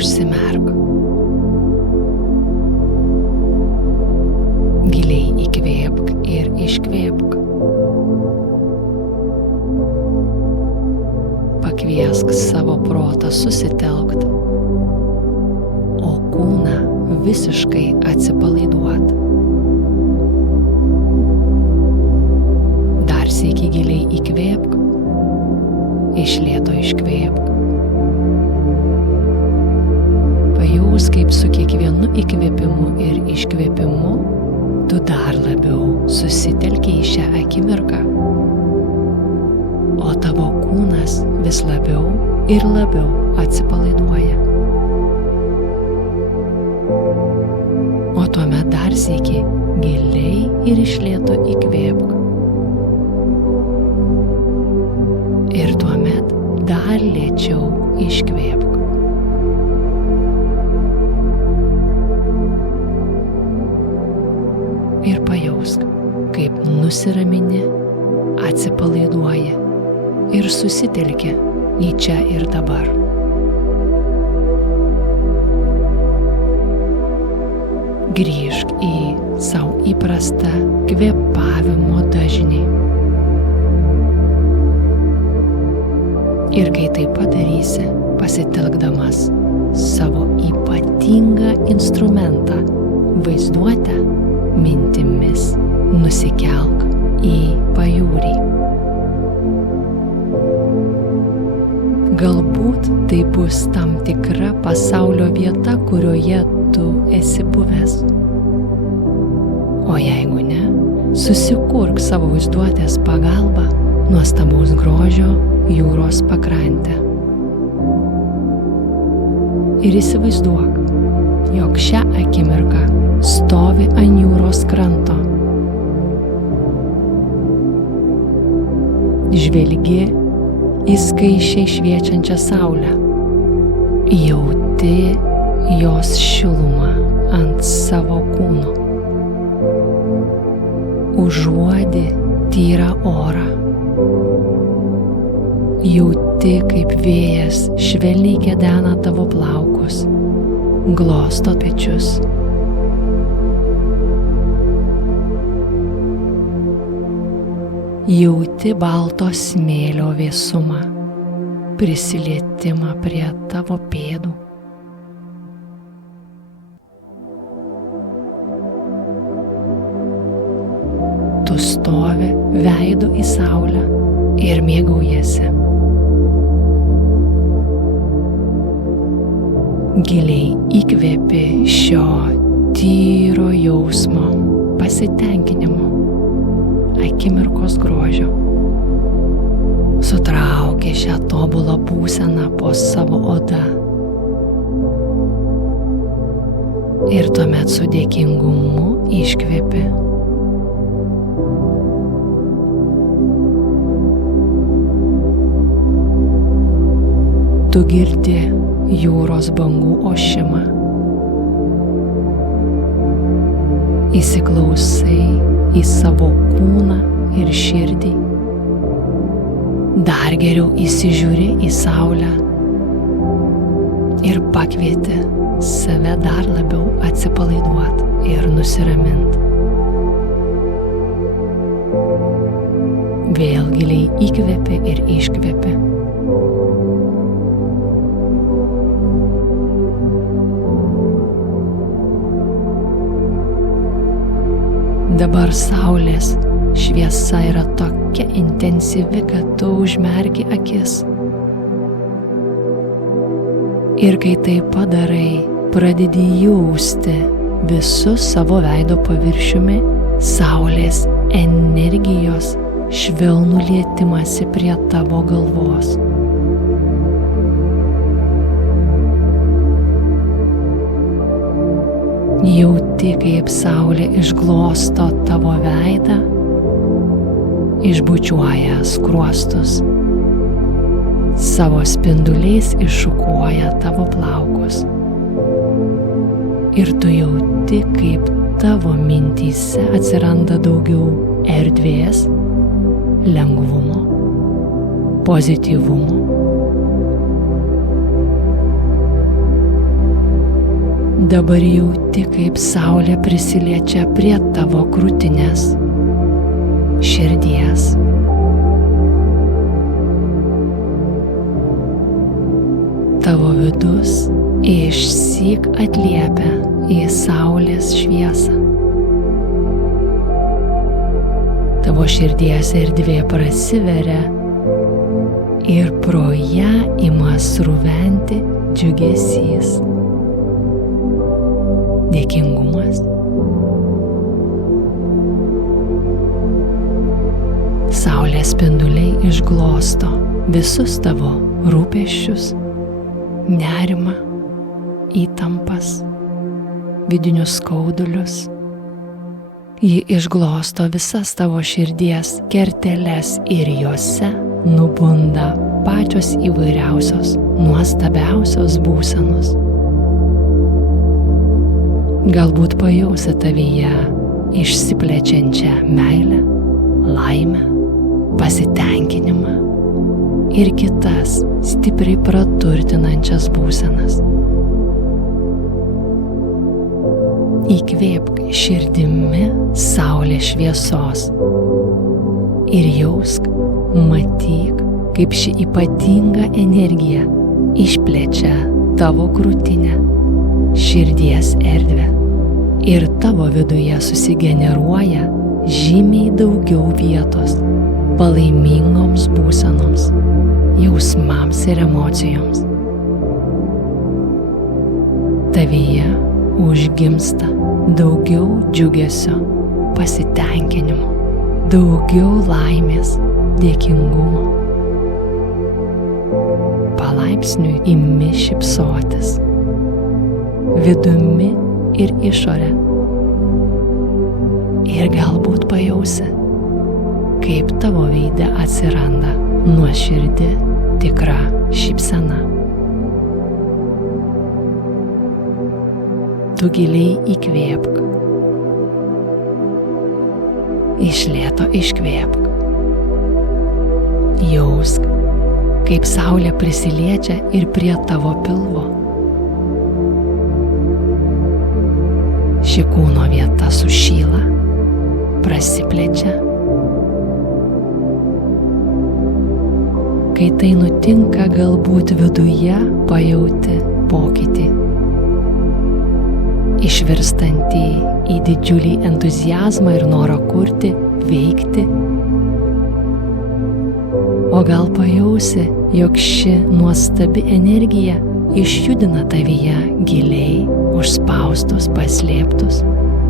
Užsimerk. Giliai įkvėpk ir iškvėpk. Pakviesk savo protą susitelkt, o kūną visiškai atsipalaiduot. Dar sykį giliai įkvėpk, iš lėto iškvėpk. Pajaus, kaip su kiekvienu įkvėpimu ir iškvėpimu tu dar labiau susitelki į šią akimirką, o tavo kūnas vis labiau ir labiau atsipalaiduoja. O tuomet dar sykį giliai ir iš lėto įkvėpk. Ir tuomet dar lėčiau iškvėpk. Ir pajausk, kaip nusiramini, atsipalaiduoji ir susitelki į čia ir dabar. Grįžk į savo įprastą kvėpavimo dažnį. Ir kai tai padarysi, pasitelkdamas savo ypatingą instrumentą, vaizduotę, mintimis nusikelk į pajūrį. Galbūt tai bus tam tikra pasaulio vieta, kurioje tu esi buvęs. O jeigu ne, susikurk savo vaizduotės pagalba nuostabaus grožio jūros pakrantę. Ir įsivaizduok, jog šią akimirką stovi ant jūros kranto. Žvelgi į skaisčiai šviečiančią saulę. Jauti jos šilumą ant savo kūno. Užuodi tyrą orą. Jauti, kaip vėjas švelniai kedena tavo plaukus, glosto pečius. Jauti balto smėlio vėsumą, prisilietimą prie tavo pėdų. Tu stovi veidu į saulę ir mėgaujasi. Giliai įkvėpi šio tyro jausmo, pasitenkinimo, akimirkos grožio. Sutrauki šią tobulą būseną po savo oda. Ir tuomet su dėkingumu iškvėpi. Tu girdi jūros bangų ošimą. Įsiklausai į savo kūną ir širdį. Dar geriau įsižiūri į saulę ir pakvieti save dar labiau atsipalaiduot ir nusiramint. Vėl giliai įkvepi ir iškvepi. Dabar saulės šviesa yra tokia intensyvi, kad tu užmerki akis. Ir kai tai padarai, pradedi jausti visu savo veido paviršiumi saulės energijos švelnų lietimąsi prie tavo galvos. Jauti, kaip saulė išglosto tavo veidą, išbučiuoja skruostus, savo spinduliais iššukuoja tavo plaukus. Ir tu jauti, kaip tavo mintyse atsiranda daugiau erdvės, lengvumo, pozityvumo. Dabar jauti, kaip saulė prisiliečia prie tavo krūtinės, širdies. Tavo vidus išsyk atliepia į saulės šviesą. Tavo širdies erdvė prasiveria ir pro ją ima sruventi džiugesys, dėkingumas. Saulės spinduliai išglosto visus tavo rūpesčius, nerimą, įtampas, vidinius skaudulius. Ji išglosto visas tavo širdies kerteles ir jose nubunda pačios įvairiausios, nuostabiausios būsenos. Galbūt pajausi tavyje išsiplečiančią meilę, laimę, pasitenkinimą ir kitas stipriai praturtinančias būsenas. Įkvėpk širdimi saulės šviesos ir jausk, matyk, kaip ši ypatinga energija išplečia tavo krūtinę, širdies erdvę ir tavo viduje susigeneruoja žymiai daugiau vietos palaimingoms būsenoms, jausmams ir emocijoms. Tavyje užgimsta daugiau džiugesio, pasitenkinimo, daugiau laimės, dėkingumo. Palaipsniui imi šypsotis, vidumi ir išore. Ir galbūt pajausi, kaip tavo veide atsiranda nuoširdi, tikra šypsena. Tu giliai įkvėpk, iš lėto iškvėpk. Jausk, kaip saulė prisiliečia ir prie tavo pilvo. Ši kūno vieta sušyla, prasiplečia. Kai tai nutinka, galbūt viduje pajauti pokytį, išvirstantį į didžiulį entuziazmą ir norą kurti, veikti. O gal pajausi, jog ši nuostabi energija išjudina tavyje giliai užspaustus, paslėptus,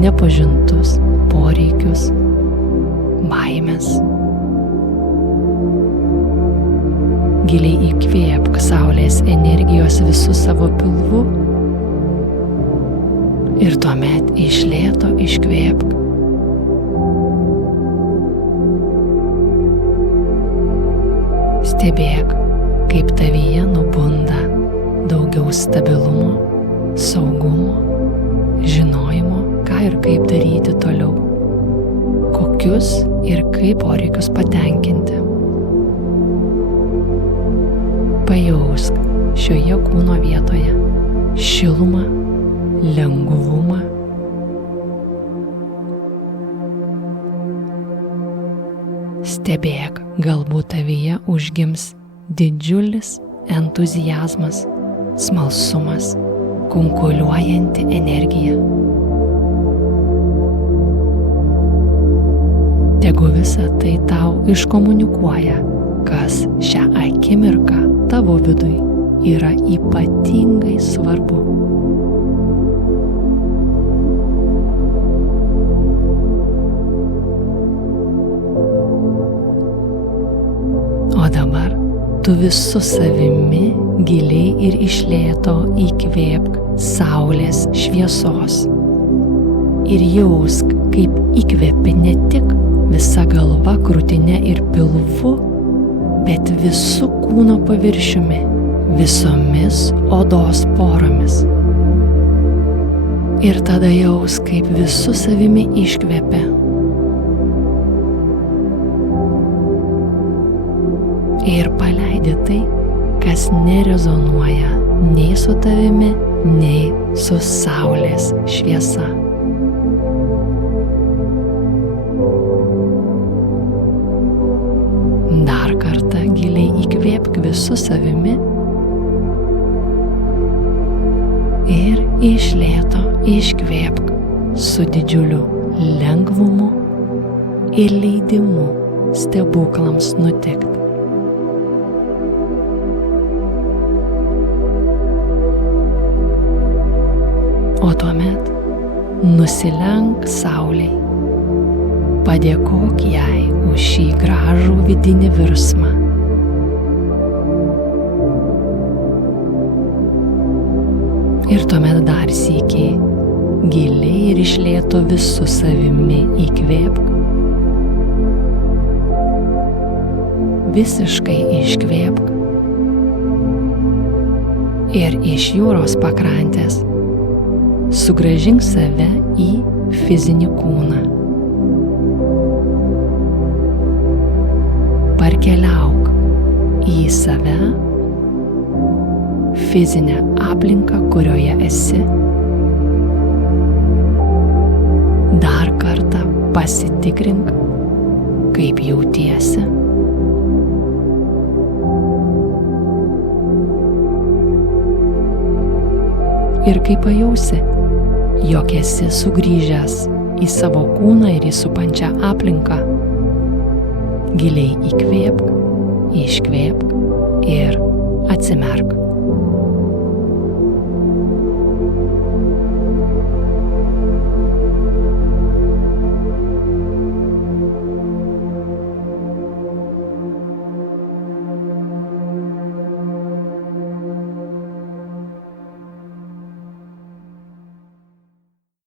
nepažintus poreikius, baimes. Giliai įkvėpk saulės energijos visu savo pilvu ir tuomet iš lėto iškvėpk. Stebėk, kaip tavyje nubunda daugiau stabilumo, saugumo, žinojimo, ką ir kaip daryti toliau, kokius ir kaip poreikius patenkinti. Pajausk šioje kūno vietoje šilumą, lengvumą. Stebėk, galbūt tavyje užgims didžiulis entuziazmas, smalsumas, kunkuliuojanti energija. Tegu visa tai tau iškomunikuoja, kas šią akimirką tavo viduj yra ypatingai svarbu. O dabar tu visu savimi giliai ir iš lėto įkvėpk saulės šviesos ir jausk, kaip įkvėpi ne tik visa galva, krūtine ir pilvu, bet visų kūno paviršiumi, visomis odos poromis. Ir tada jaus, kaip visų savimi iškvėpia. Ir paleidi tai, kas nerezonuoja nei su tavimi, nei su saulės šviesa. Dar kartą giliai įkvėpk visu savimi ir iš lėto iškvėpk su didžiuliu lengvumu ir leidimu stebuklams nutikti. O tuomet nusilenk saulei, padėkok jai už šį gražų vidinį virsmą. Ir tuomet dar sykį giliai ir iš lėto visu savimi įkvėpk. Visiškai iškvėpk. Ir iš jūros pakrantės sugrąžink save į fizinį kūną. Parkeliauk į save, fizinę aplinką, kurioje esi. Dar kartą pasitikrink, kaip jautiesi. Ir kai pajausi, jog esi sugrįžęs į savo kūną ir į supančią aplinką, giliai įkvėpk, iškvėpk ir atsimerk.